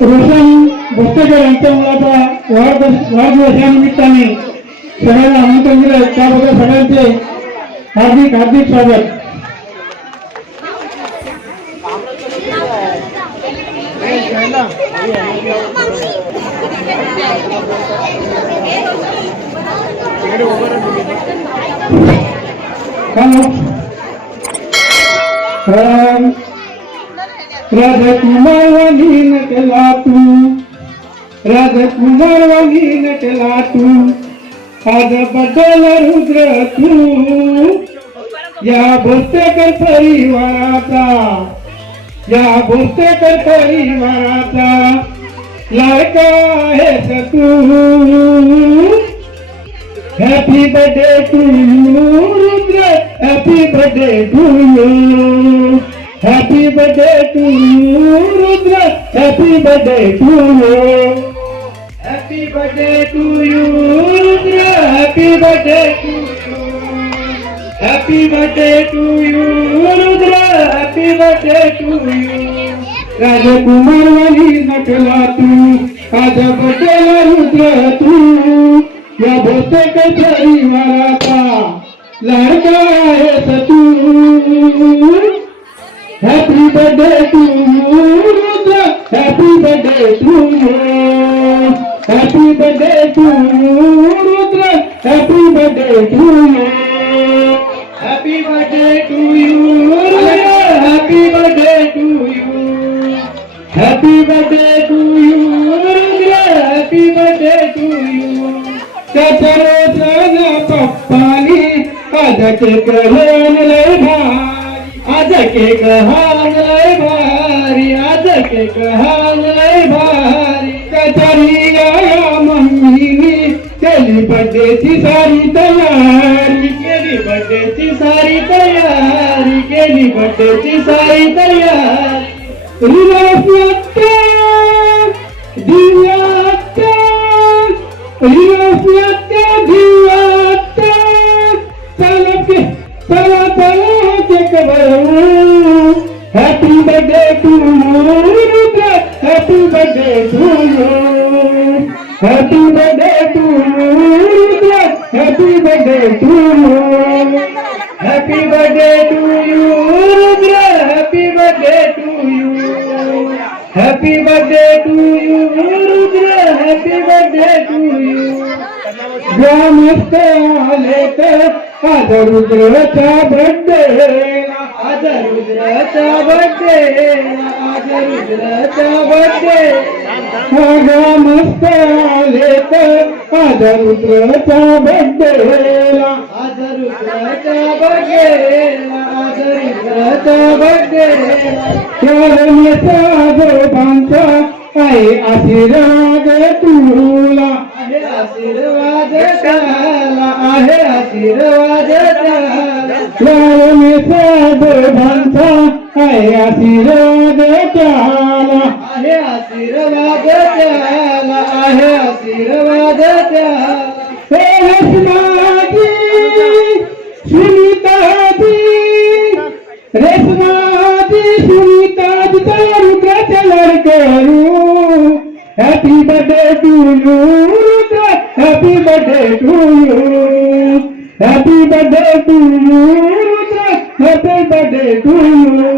रोशन भोसलेकर यांच्या मुलाचा वाढदिवस या निमित्ताने सगळ्यांना आमंत्रण दिलं, त्याबद्दल सगळ्यांचे हार्दिक हार्दिक स्वागत. राजकुमार वाली नटला तू, राजकुमार वाली नटला तू, आज बदल रुद्र तू या भोसलेकर परिवाराचा, या भोसलेकर परिवाराचा लाडका आहेस तू. Happy birthday to you Rudra, happy birthday to you, happy birthday to you Rudra, happy birthday to you, happy birthday to you Rudra, happy birthday to you, happy birthday to you Rudra, happy birthday to you. राजकुमार वाली नटला तू, आज बर्थडेला रुद्र तू या भोसलेकर परिवाराचा लाडका आहेस तू. Happy birthday to you Rudra, happy birthday to you, happy birthday to you Rudra, happy birthday to you, happy birthday to you Rudra, happy birthday to you, happy birthday to you Rudra, happy birthday to you. त्याच्या पप्पानी आज cake आणलंय भारी, आज cake आणलंय भारी, आज cake आणलंय भारी. त्याच्या मम्मीनी केली बर्थडेची सारी तयारी, केली बर्थडेची सारी तयारी, केली बर्थडेची सारी तयारी. दिव्यात्या दिव्यात्या दिव्यात्या चला चला केक बनवू. Happy birthday to you Rudra, happy birthday to you, happy birthday to you Rudra, happy birthday to you, happy birthday to you Rudra, happy birthday to you, happy birthday to you Rudra, happy birthday to you. ग्रामस्थ आले तर आज रुद्रचा birthday, आज रुद्रचा birthday, आज रुद्रचा birthday. ग्रामस्थ आले तर आज रुद्रचा बर्थडे, आज रुद्रचा बर्थडे, आज रुद्रचा बर्थडे. आजोबांचा आहे आशीर्वाद तुला, आहे आशीर्वाद त्याला, आहे आशीर्वाद त्याला. आजोबांचा आहे आशीर्वाद त्याला, आहे आशीर्वाद त्याला, आहे आशीर्वाद त्याला. रेशमाजी सुनीताजी, रेशमाजी सुनीताजी रुद्राच्या लडकरू. Happy birthday to you Rudra, happy birthday to you, happy birthday to you Rudra, happy birthday to you,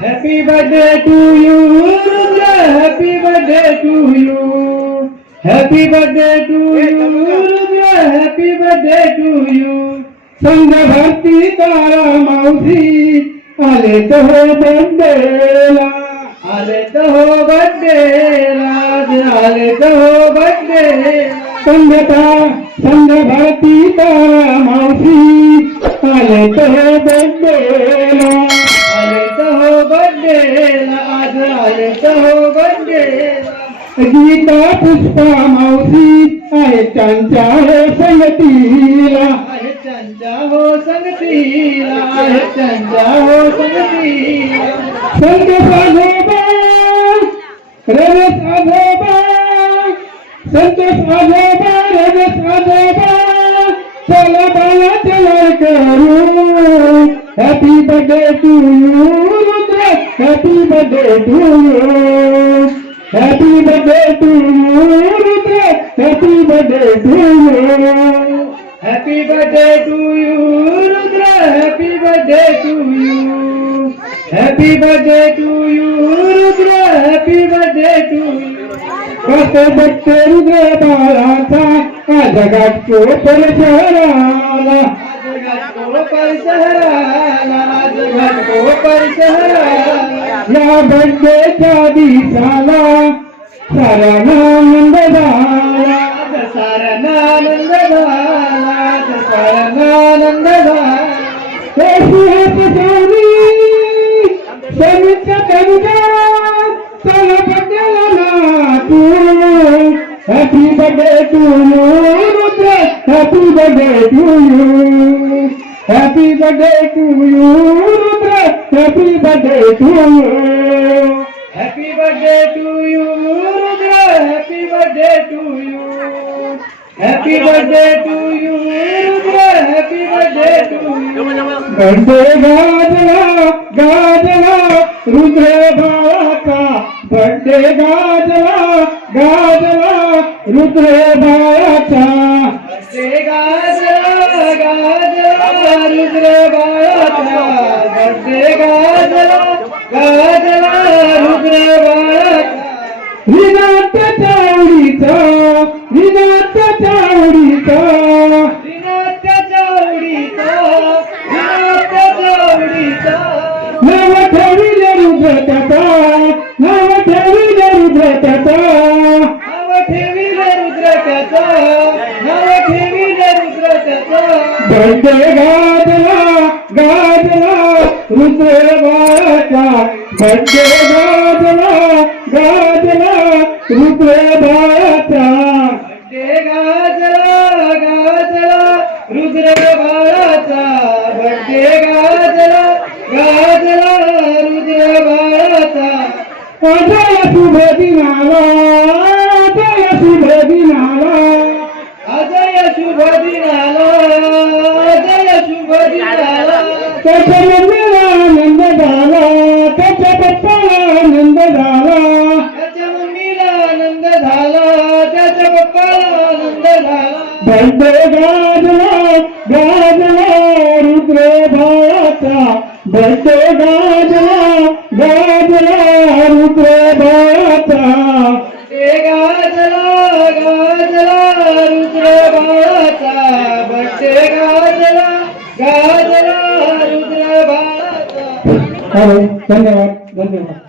happy birthday to you Rudra, happy birthday to you, happy birthday to you Rudra, happy birthday to you. संघ भरती तारा मावशी आले तो बर्थडेला, आले तो बर्थडेला, आले तो birthday. संघ भरती तारा मावशी आले तो बर्थडेला, आले तो बर्थडेला, आज आले तो बर्थडेला. गीता पुष्पा मावशी आहे त्यांच्या संगतीला, आहे त्यांच्या हो संगतीला, आहे त्यांच्या हो संगतीला. संतोष आजोबा, रमेश आजोबा, संतोष आजोबा, रमेश आजोबा, चला बाला चला करू. Happy birthday to you Rudra, happy birthday to you, Happy birthday to you, Rudra. Happy birthday to you. Happy birthday to you, Rudra. Happy birthday to you. Happy birthday to you, Rudra. Happy birthday to you. कसं बघते रुद्र बाळाचा हा जगात कोपर शहराला या बड्डेच्या दिवसाला साऱ्यांना आनंद झाला साऱ्यांना आनंद झाला साऱ्यांना आनंद झाला समीच्या कविता चला बड्डेला नाचू happy birthday to you happy birthday to you happy birthday to you happy birthday to you happy birthday to you happy birthday to you happy birthday to you happy birthday to you birthday गाजला गाजला रुद्र बाळाचा birthday गाजला गाजला रुद्र बाळाचा birthday गाजला गाजला रुद्र बाळाचा birthday गाजला गाजला रुद्र बाळाचा विनाच्या चावडीचा विनाच्या चावडीचा विनाच्या चावडीचा विनाच्या चावडीचा नव ठेविले रुद्र त्याचा नव ठेविले रुद्र त्याचा नव ठेविले रुद्र त्याचा नव ठेविले रुद्र त्याचा बर्थडे गाजला गाजला रुद्र बाळाचा बर्थडे गाजला गाजला रुद्र बाळाचा बर्थडे गाजला गाजला रुद्र बाळाचा बर्थडे गाजला गाजला रुद्र बाळाचा अजय शुभ दिनाला अजय शुभ दिनाला अजय शुभ दिनाला अजय शुभ दिनाला त्याच्या मम्मीला आनंद झाला त्याच्या पप्पाला आनंद झाला त्याच्या मम्मीला आनंद झाला त्याच्या पप्पाला आनंद झाला बर्थडे गाजला गाजला रुद्र बाळाचा बर्थडे गाजला गाजला रुद्र बाळाचा बर्थडे गाजला गाजला रुद्र बाळाचा बर्थडे गाजला गाजला रुद्र बाळाचा धन्यवाद धन्यवाद